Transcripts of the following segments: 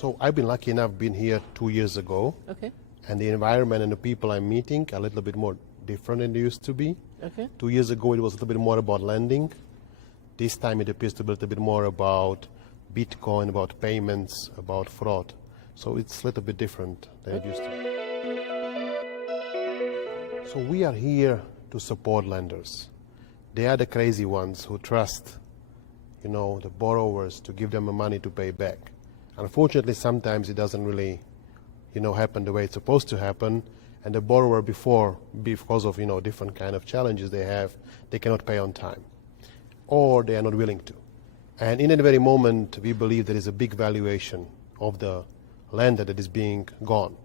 So I've been lucky enough being here 2 years ago. Okay. And the environment and the people I'm meeting are a little bit more different than they used to be. Okay. 2 years ago, it was a little bit more about lending. This time, it appears to be a little bit more about Bitcoin, about payments, about fraud. So it's a little bit different than it used to be. So we are here to support lenders. They are the crazy ones who trust, the borrowers to give them the money to pay back. Unfortunately, sometimes it doesn't really, happen the way it's supposed to happen. And the borrower because of, different kind of challenges they have, they cannot pay on time. Or they are not willing to. And in that very moment, we believe there is a big valuation of the lender that is being gone.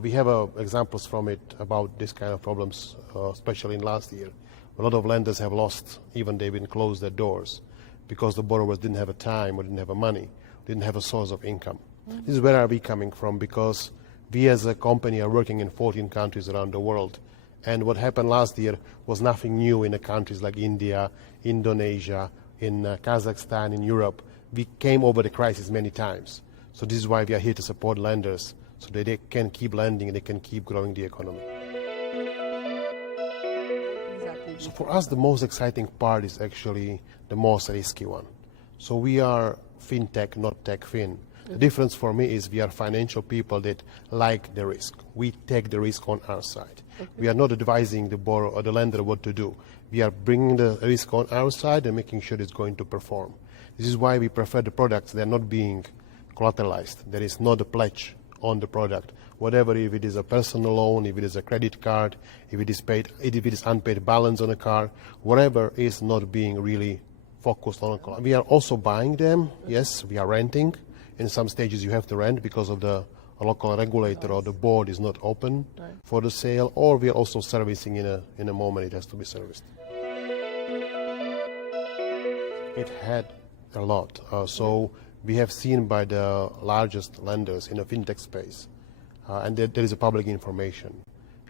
We have examples from it about this kind of problems, especially in last year. A lot of lenders have lost, even they've been closed their doors because the borrowers didn't have a time or didn't have a money, didn't have a source of income. This is where are we coming from, because we as a company are working in 14 countries around the world. And what happened last year was nothing new in the countries like India, Indonesia, in Kazakhstan, in Europe. We came over the crisis many times. So this is why we are here to support lenders, so that they can keep lending and they can keep growing the economy. Exactly. So for us, the most exciting part is actually the most risky one. So we are fintech, not tech fin. The difference for me is we are financial people that like the risk. We take the risk on our side. We are not advising the borrower or the lender what to do. We are bringing the risk on our side and making sure it's going to perform. This is why we prefer the products that are not being collateralized. There is not a pledge on the product. Whatever, if it is a personal loan, if it is a credit card, if it is unpaid balance on a car, whatever is not being really focused on. We are also buying them. Yes, we are renting. In some stages you have to rent because of the local regulator or the board is not open for the sale, or we are also servicing in a moment it has to be serviced. It had a lot. So we have seen by the largest lenders in the fintech space, and there is a public information,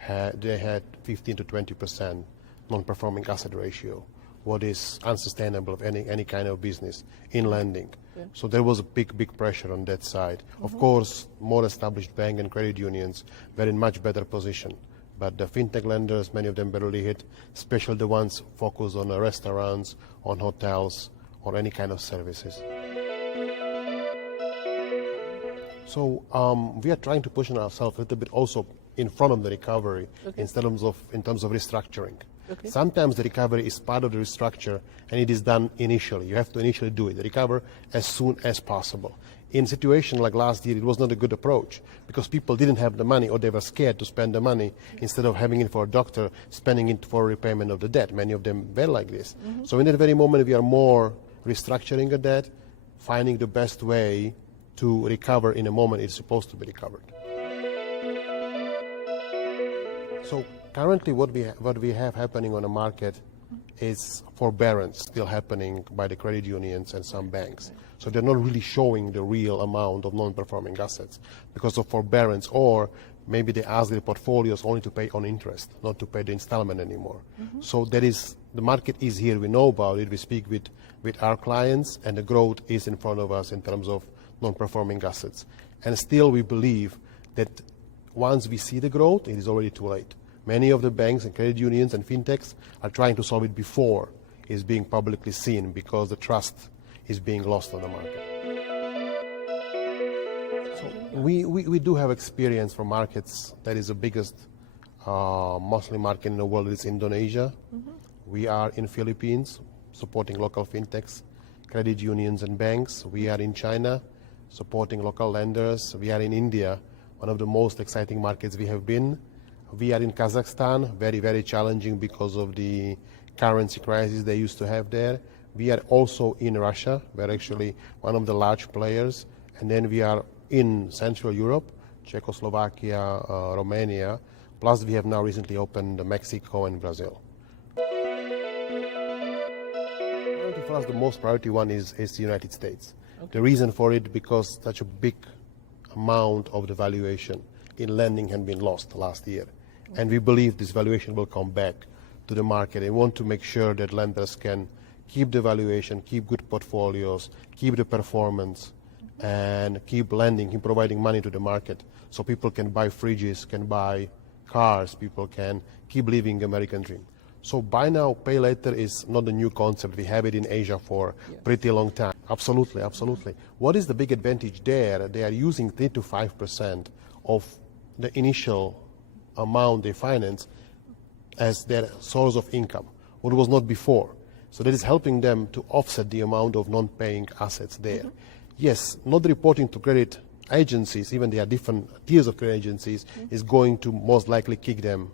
they had 15 to 20% non-performing asset ratio, what is unsustainable of any kind of business in lending. So there was a big pressure on that side. Of course, more established bank and credit unions were in much better position. But the fintech lenders, many of them barely hit, especially the ones focused on restaurants, on hotels, or any kind of services. So we are trying to push ourselves a little bit also in front of the recovery in terms of restructuring. Sometimes the recovery is part of the restructure and it is done initially. You have to initially do it, recover as soon as possible. In a situation like last year, it was not a good approach because people didn't have the money or they were scared to spend the money. Instead of having it for a doctor, spending it for repayment of the debt. Many of them were like this. So in that very moment, we are more restructuring a debt, finding the best way to recover in a moment it's supposed to be recovered. So currently what we have happening on the market is forbearance still happening by the credit unions and some banks. So they're not really showing the real amount of non-performing assets because of forbearance, or maybe they ask their portfolios only to pay on interest, not to pay the installment anymore. So the market is here, we know about it, we speak with our clients, and the growth is in front of us in terms of non-performing assets. And still we believe that once we see the growth, it is already too late. Many of the banks and credit unions and fintechs are trying to solve it before it's being publicly seen because the trust is being lost on the market. So we do have experience from markets that is the biggest Muslim market in the world is Indonesia. We are in Philippines supporting local fintechs, credit unions and banks. We are in China supporting local lenders. We are in India, one of the most exciting markets we have been. We are in Kazakhstan, very challenging because of the currency crisis they used to have there. We are also in Russia, we're actually one of the large players. And then we are in Central Europe, Czechoslovakia, Romania, plus we have now recently opened Mexico and Brazil. For us, the most priority one is the United States. The reason for it, because such a big amount of the valuation in lending had been lost last year. And we believe this valuation will come back to the market. We want to make sure that lenders can keep the valuation, keep good portfolios, keep the performance, and keep lending, keep providing money to the market so people can buy fridges, can buy cars, people can keep living American dream. So buy now, pay later is not a new concept. We have it in Asia for pretty long time. Absolutely, absolutely. What is the big advantage there? They are using 3 to 5% of the initial amount they finance as their source of income, what was not before. So that is helping them to offset the amount of non-paying assets there. Yes, not reporting to credit agencies, even there are different tiers of credit agencies, is going to most likely kick them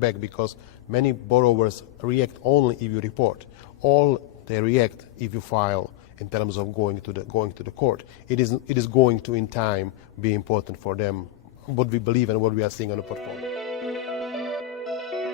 back, because many borrowers react only if you report. All they react if you file in terms of going to the court. It is going to in time be important for them, what we believe and what we are seeing on the portfolio.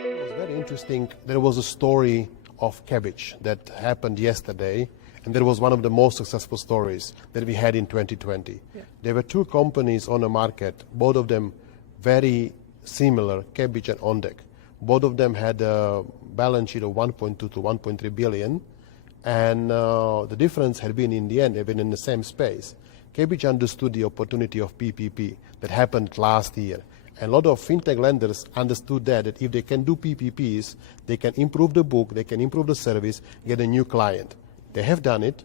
It was very interesting. There was a story of Cabbage that happened yesterday, and that was one of the most successful stories that we had in 2020. There were two companies on the market, both of them very similar, Cabbage and OnDeck. Both of them had a balance sheet of 1.2 to 1.3 billion, and the difference had been, in the end, they've been in the same space. Cabbage understood the opportunity of PPP that happened last year. And a lot of fintech lenders understood that if they can do PPPs, they can improve the book, they can improve the service, get a new client. They have done it.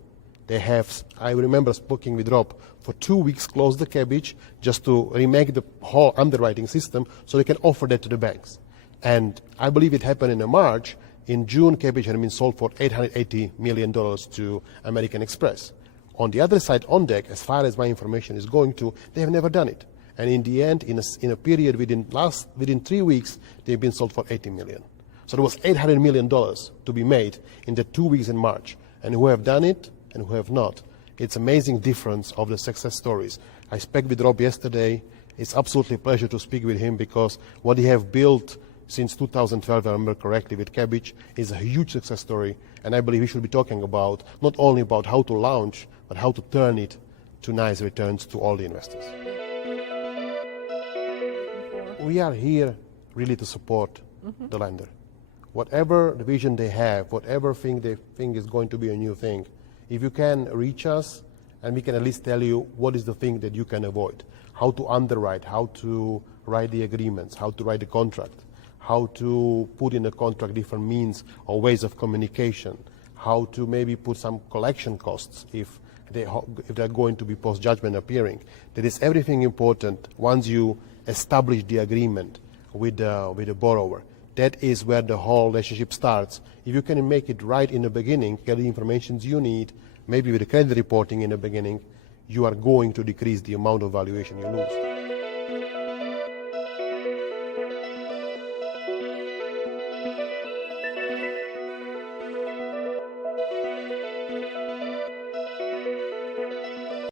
They have, I remember speaking with Rob, for 2 weeks closed the Cabbage just to remake the whole underwriting system so they can offer that to the banks. And I believe it happened in March. In June, Cabbage had been sold for $880 million to American Express. On the other side, OnDeck, as far as my information is going to, they have never done it. And in the end, in a period within 3 weeks, they've been sold for $80 million. So there was $800 million to be made in the 2 weeks in March. And who have done it and who have not. It's amazing difference of the success stories. I spoke with Rob yesterday. It's absolutely a pleasure to speak with him, because what he have built since 2012, if I remember correctly, with Cabbage is a huge success story. And I believe we should be talking about not only about how to launch, but how to turn it to nice returns to all the investors. We are here really to support the lender. Whatever the vision they have, whatever thing they think is going to be a new thing, if you can reach us and we can at least tell you what is the thing that you can avoid, how to underwrite, how to write the agreements, how to write the contract, how to put in the contract different means or ways of communication, how to maybe put some collection costs if they're going to be post-judgment appearing. That is everything important once you establish the agreement with the borrower. That is where the whole relationship starts. If you can make it right in the beginning, get the information you need, maybe with the credit reporting in the beginning, you are going to decrease the amount of valuation you lose.